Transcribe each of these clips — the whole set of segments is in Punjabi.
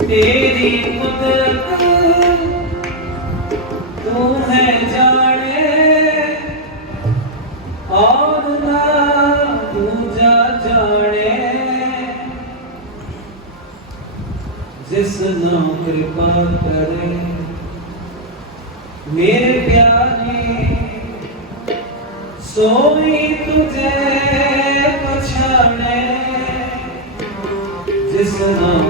ਤੇਰੀ ਕੁਦਰਤ ਤੂੰ ਹੈ ਜਾਣੇ ਔਰ ਨਾ ਦੂਜਾ ਜਾਣੇ। ਜਿਸ ਨਾਮ ਕਿਰਪਾ ਕਰੇ, ਮੇਰੇ ਪਿਆਰੇ, ਸੋਈ ਤੁਝੇ ਪਛਾਣੇ। ਜਿਸ ਨਾਮ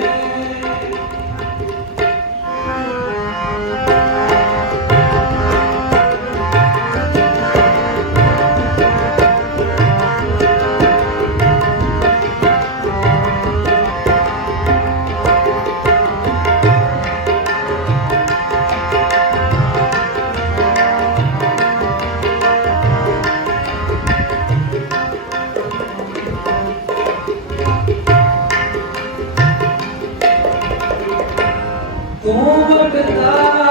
ਤੂੰ ਵਰਤਾ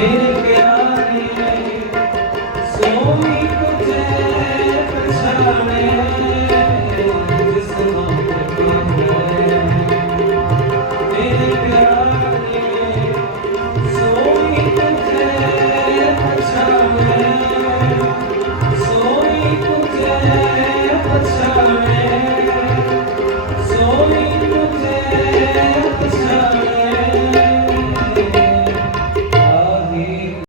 Ele